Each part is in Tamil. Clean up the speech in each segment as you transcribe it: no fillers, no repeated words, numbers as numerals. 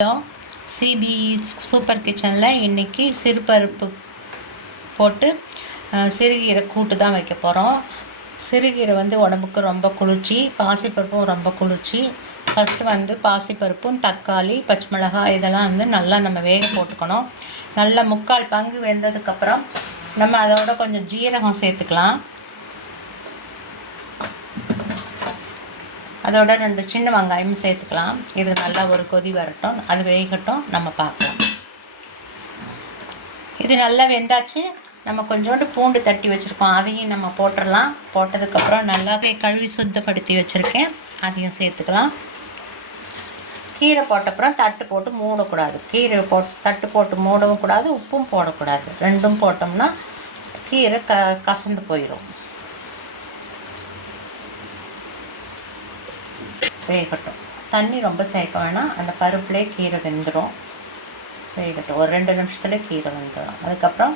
ஹலோ, சிபிஇ சூப்பர் கிச்சனில் இன்றைக்கி சிறுபருப்பு போட்டு சிறுகீரை கூட்டு தான் வைக்க போகிறோம். சிறுகீரை உடம்புக்கு ரொம்ப குளிர்ச்சி, பாசிப்பருப்பும் ரொம்ப குளிர்ச்சி. ஃபஸ்ட்டு பாசிப்பருப்பும் தக்காளி, பச்சை மிளகாய் இதெல்லாம் நல்லா நம்ம வேக போட்டுக்கணும். நல்லா 3/4 பங்கு வெந்ததுக்கப்புறம் நம்ம அதோட கொஞ்சம் ஜீரகம் சேர்த்துக்கலாம். அதோட 2 சின்ன வெங்காயமும் சேர்த்துக்கலாம். இது நல்லா ஒரு கொதி வரட்டும், அது வேகட்டும், நம்ம பார்க்கலாம். இது நல்லா வெந்தாச்சு. நம்ம கொஞ்சோண்டு பூண்டு தட்டி வச்சுருக்கோம், அதையும் நம்ம போட்டுடலாம். போட்டதுக்கப்புறம் நல்லாவே கழுவி சுத்தப்படுத்தி வச்சுருக்கேன், அதையும் சேர்த்துக்கலாம். கீரை போட்டப்புறம் தட்டு போட்டு மூடக்கூடாது. கீரை தட்டு போட்டு மூடவும் கூடாது, உப்பும் போடக்கூடாது. ரெண்டும் போட்டோம்னா கீரை கசந்து போயிடும். வேகட்டும். தண்ணி ரொம்ப சேர்க்க வேணாம், அந்த பருப்புலேயே கீரை வெந்துடும். வேகட்டும், ஒரு 2 நிமிஷத்தில் கீரை வெந்துடும். அதுக்கப்புறம்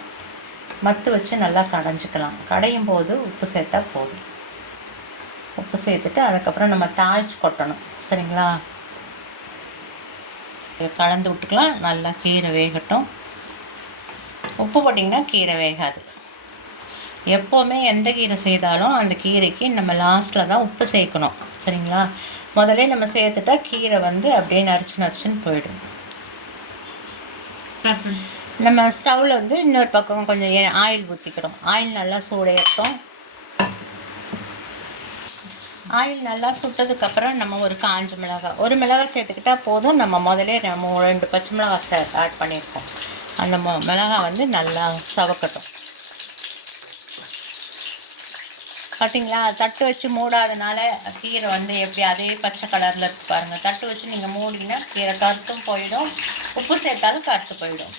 மத்து வச்சு நல்லா கடைஞ்சிக்கலாம். கடையும் போது உப்பு சேர்த்தா போதும். உப்பு சேர்த்துட்டு அதுக்கப்புறம் நம்ம தாளிச்சு கொட்டணும். சரிங்களா? கலந்து விட்டுக்கலாம். நல்லா கீரை வேகட்டும். உப்பு போட்டிங்கன்னா கீரை வேகாது. எப்போவுமே எந்த கீரை செய்தாலும் அந்த கீரைக்கு நம்ம லாஸ்ட்டில் தான் உப்பு சேர்க்கணும். சரிங்களா? முதல்ல நம்ம சேர்த்துட்டா கீரை அப்படியே நரிச்சுன்னு போயிடும். நம்ம ஸ்டவ்வில் இன்னொரு பக்கம் கொஞ்சம் ஆயில் ஊற்றிக்கிறோம். ஆயில் நல்லா சூடேறட்டும். ஆயில் நல்லா சுட்டதுக்கப்புறம் நம்ம ஒரு காஞ்ச மிளகாய், ஒரு மிளகாய் சேர்த்துக்கிட்டால் போதும். நம்ம முதலே 2 பச்சை மிளகாய் ஆட் பண்ணியிருக்கோம். அந்த மிளகாய் நல்லா சவக்கட்டும். பார்த்தீங்களா? தட்டு வச்சு மூடாதனால கீரை எப்படி அதே பச்சை கலரில் இருக்குது பாருங்கள். தட்டு வச்சு நீங்கள் மூடிங்கன்னா கீரை கருத்தும் போயிடும், உப்பு சேர்த்தாலும் கருத்து போயிடும்.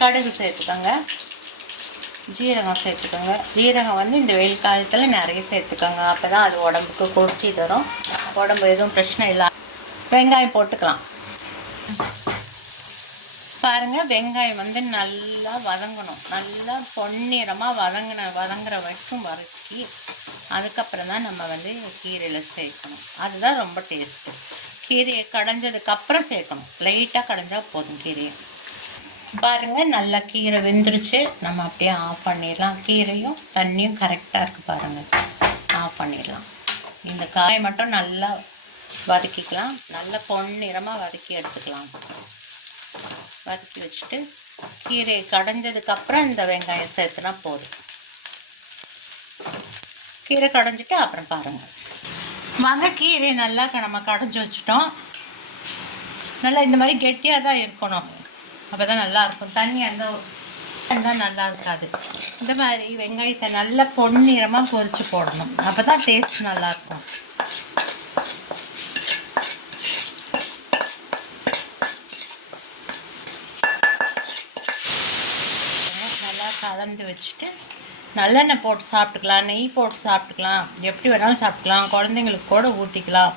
கடுகு சேர்த்துக்கோங்க, ஜீரகம் சேர்த்துக்கோங்க. ஜீரகம் இந்த வெயில் காலத்தில் நிறைய சேர்த்துக்கோங்க, அப்போ தான் அது உடம்புக்கு குளிர்ச்சி தரும். உடம்பு எதுவும் பிரச்சனை இல்லை. வெங்காயம் போட்டுக்கலாம். பாருங்கள், வெங்காயம் நல்லா வதங்கணும். நல்லா பொன்னிறமாக வதங்குற வரைக்கும் வதக்கி அதுக்கப்புறம் தான் நம்ம கீரையில் சேர்க்கணும். அதுதான் ரொம்ப டேஸ்ட்டு. கீரையை கடைஞ்சதுக்கப்புறம் சேர்க்கணும். லைட்டாக கடைஞ்சால் போதும் கீரையை. பாருங்கள், நல்லா கீரை வெந்துருச்சு. நம்ம அப்படியே ஆஃப் பண்ணிடலாம். கீரையும் தண்ணியும் கரெக்டாக இருக்குது பாருங்கள். ஆஃப் பண்ணிடலாம். இந்த காயை மட்டும் நல்லா வதக்கிக்கலாம். நல்லா பொன்னிறமாக வதக்கி எடுத்துக்கலாம். வதக்கி வச்சுட்டு கீரையை கடைஞ்சதுக்கப்புறம் இந்த வெங்காயம் சேர்த்துனா போதும். கீரை கடைஞ்சிட்டு அப்புறம் பாருங்கள். வாங்க, கீரை நல்லா நம்ம கடைஞ்சி வச்சுட்டோம். நல்லா இந்த மாதிரி கெட்டியாக தான் இருக்கணும், அப்போ தான் நல்லாயிருக்கும். தண்ணி இருந்தால் நல்லா இருக்காது. இந்த மாதிரி வெங்காயத்தை நல்லா பொன்னிறமாக பொரித்து போடணும், அப்போ தான் டேஸ்ட் நல்லாயிருக்கும். நல்லா கலந்து வச்சுட்டு நல்லெண்ணெய் போட்டு சாப்பிட்டுக்கலாம், நெய் போட்டு சாப்பிட்டுக்கலாம், எப்படி வேணாலும் சாப்பிட்டுக்கலாம். குழந்தைங்களுக்கு கூட ஊட்டிக்கலாம்.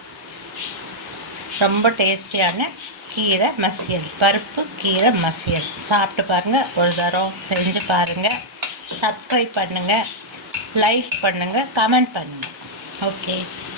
ரொம்ப டேஸ்டியான கீரை மசியல், பருப்பு கீரை மசியல் சாப்பிட்டு பாருங்கள். ஒரு தரம் செஞ்சு பாருங்கள். சப்ஸ்கிரைப் பண்ணுங்கள், லைக் பண்ணுங்கள், கமெண்ட் பண்ணுங்கள். ஓகே.